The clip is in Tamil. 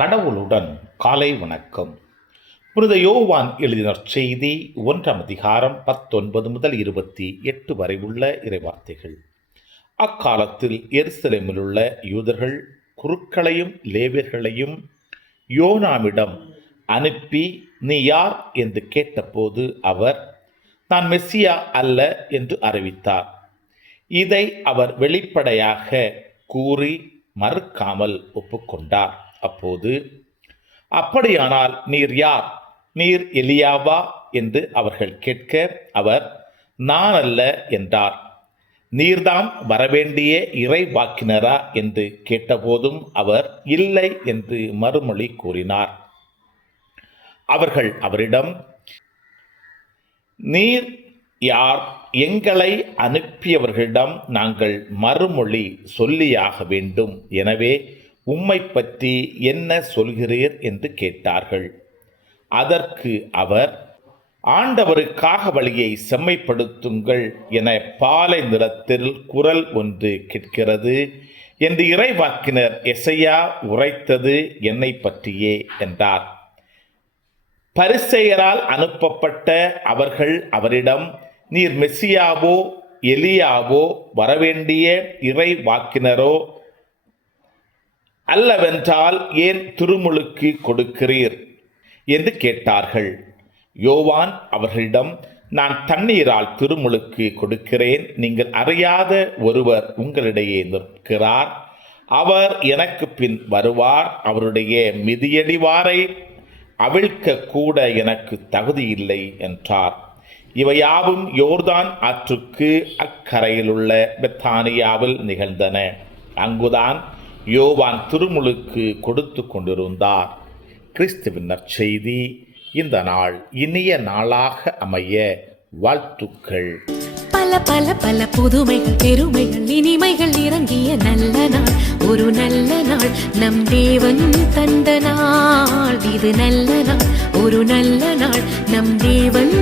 கடவுளுடன் காலை வணக்கம். புனித யோவான் எழுதின செய்தி 1 அதிகாரம் 19 முதல் 28 வரை உள்ள இறைவார்த்தைகள். அக்காலத்தில் எருசலேமில் உள்ள யூதர்கள் குருக்களையும் லேவியர்களையும் யோனாவிடம் அனுப்பி, நீ யார் என்று கேட்டபோது அவர், நான் மெஸ்ஸியா அல்ல என்று அறிவித்தார். இதை அவர் வெளிப்படையாக கூறி மறுக்காமல் ஒப்புக்கொண்டார். அப்போது, அப்படியானால் நீர் யார்? நீர் எலியாவா என்று அவர்கள் கேட்க, அவர், நான் அல்ல என்றார். நீர்தாம் வரவேண்டிய இறைவாக்கினரா என்று கேட்டபோதும் அவர், இல்லை என்று மறுமொழி கூறினார். அவர்கள் அவரிடம், நீர் யார்? எங்களை அனுப்பியவர்களிடம் நாங்கள் மறுமொழி சொல்லியாக வேண்டும். எனவே உம்மை பற்றி என்ன சொல்கிறீர் என்று கேட்டார்கள். அதற்கு அவர், ஆண்டவருக்காக வழியை செம்மைப்படுத்துங்கள் என பாலை நிலத்தில் குரல் ஒன்று கேட்கிறது என்று இறைவாக்கினர் எசையா உரைத்தது என்னை பற்றியே என்றார். பரிசேயரால் அனுப்பப்பட்ட அவர்கள் அவரிடம், நீர் மெஸ்ஸியாவோ எலியாவோ வரவேண்டிய இறைவாக்கினரோ அல்லவென்றால் ஏன் திருமுழுக்கு கொடுக்கிறீர் என்று கேட்டார்கள். யோவான் அவர்களிடம், நான் தண்ணீரால் திருமுழுக்கு கொடுக்கிறேன். நீங்கள் அறியாத ஒருவர் உங்களிடையே நிற்கிறார். அவர் எனக்கு பின் வருவார். அவருடைய மிதியடிவாரை அவிழ்க்க கூட எனக்கு தகுதியில்லை என்றார். இவையாவும் யோர்தான் ஆற்றுக்கு அக்கரையிலுள்ள பெத்தானியாவில் நிகழ்ந்தன. அங்குதான் யோவான் திருமுழுக்கு கொடுத்து கொண்டிருந்தார். கிறிஸ்துவின் நற்செய்தி. இந்த நாள் இனிய நாளாக அமைய வாழ்த்துக்கள். பல பல பல புதுமைகள், பெருமைகள், இனிமைகள் இறங்கிய நல்ல நாள், ஒரு நல்ல நாள், நம் தேவன் தந்த நாள். இது நல்ல நாள், ஒரு நல்ல நாள், நம் தேவன்